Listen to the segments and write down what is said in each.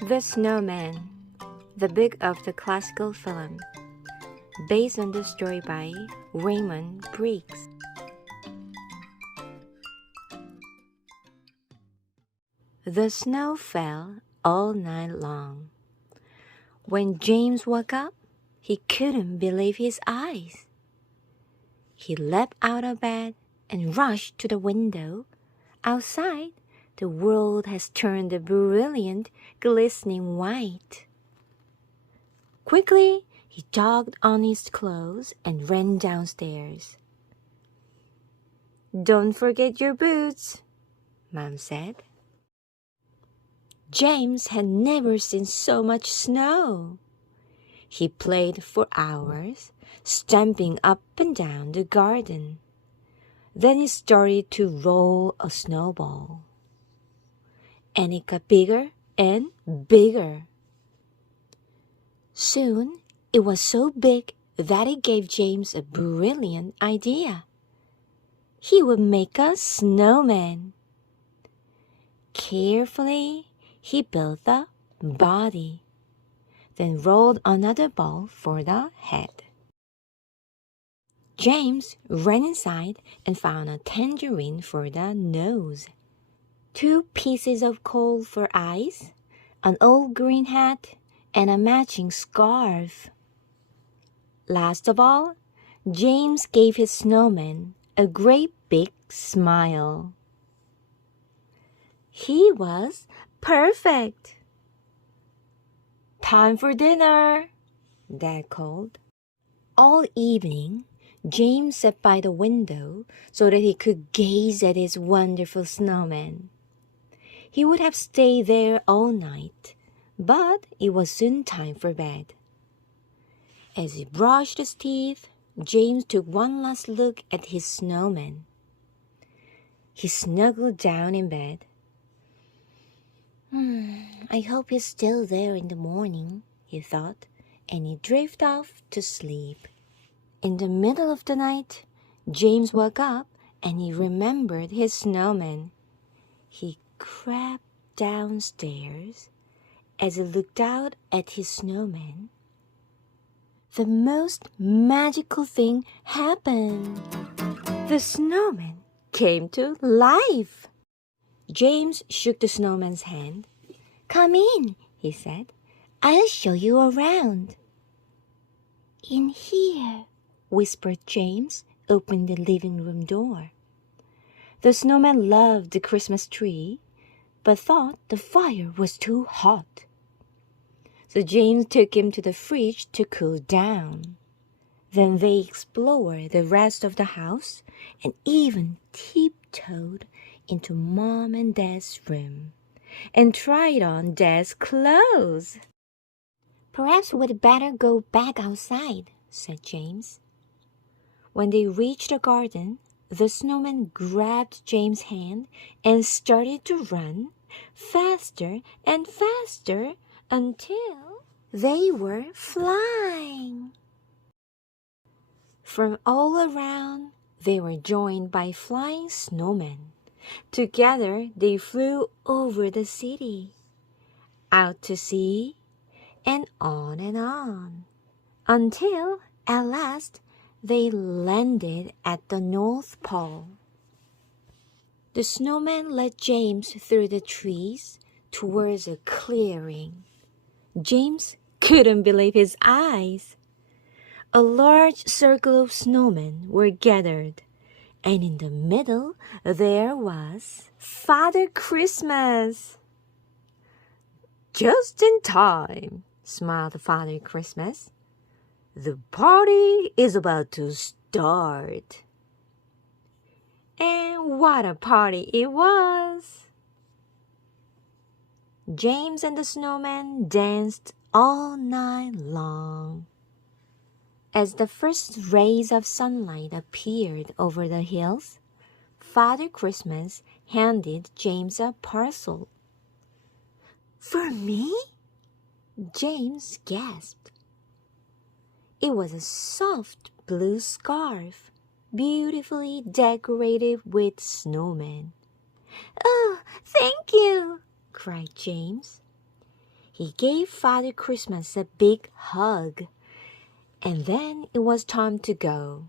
The Snowman, the book of the classical film, based on the story by Raymond Briggs. The snow fell all night long. When James woke up, he couldn't believe his eyes. He leapt out of bed and rushed to the window. Outside, the world has turned a brilliant, glistening white. Quickly, he tugged on his clothes and ran downstairs. "Don't forget your boots," Mom said. James had never seen so much snow. He played for hours, stamping up and down the garden. Then he started to roll a snowball. And it got bigger and bigger. Soon, it was so big that it gave James a brilliant idea. He would make a snowman. Carefully, he built the body, then rolled another ball for the head. James ran inside and found a tangerine for the nose, 2 pieces of coal for eyes, an old green hat, and a matching scarf. Last of all, James gave his snowman a great big smile. He was perfect. "Time for dinner," Dad called. All evening, James sat by the window so that he could gaze at his wonderful snowman. He would have stayed there all night, but it was soon time for bed. As he brushed his teeth, James took one last look at his snowman. He snuggled down in bed. I hope he's still there in the morning," he thought, and he drifted off to sleep. In the middle of the night, James woke up and he remembered his snowman. He crept downstairs. As he looked out at his snowman, the most magical thing happened. The snowman came to life. James shook the snowman's hand. "Come in," he said. "I'll show you around." "In here," whispered James, opening the living room door. The snowman loved the Christmas tree, but thought the fire was too hot. So James took him to the fridge to cool down. Then they explored the rest of the house and even tiptoed into Mom and Dad's room and tried on Dad's clothes. "Perhaps we'd better go back outside," said James. When they reached the garden, the snowman grabbed James' hand and started to run faster and faster until they were flying. From all around, they were joined by flying snowmen. Together, they flew over the city, out to sea, and on, until, at last, they landed at the North Pole. The snowman led James through the trees towards a clearing. James couldn't believe his eyes. A large circle of snowmen were gathered, and in the middle there was Father Christmas. "Just in time," smiled Father Christmas. "The party is about to start." And what a party it was! James and the snowman danced all night long. As the first rays of sunlight appeared over the hills, Father Christmas handed James a parcel. "For me?" James gasped. It was a soft blue scarf, beautifully decorated with snowmen. "Oh, thank you!" cried James. He gave Father Christmas a big hug, and then it was time to go.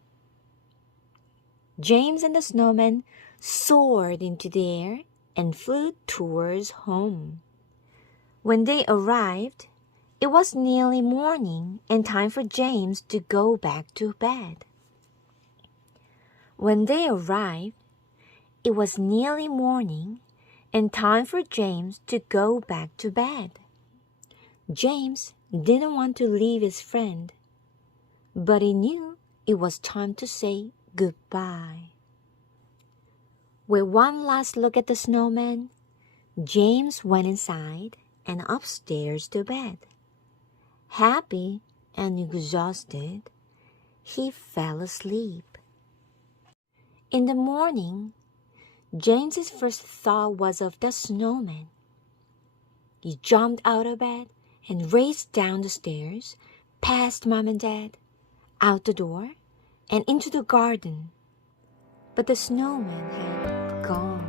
James and the Snowman soared into the air and flew towards home. When they arrived, it was nearly morning and time for James to go back to bed. When they arrived, it was nearly morning and time for James to go back to bed. James didn't want to leave his friend, but he knew it was time to say goodbye. With one last look at the snowman, James went inside and upstairs to bed. Happy and exhausted, he fell asleep. In the morning, James's first thought was of the snowman. He jumped out of bed and raced down the stairs, past Mom and Dad, out the door, and into the garden. But the snowman had gone.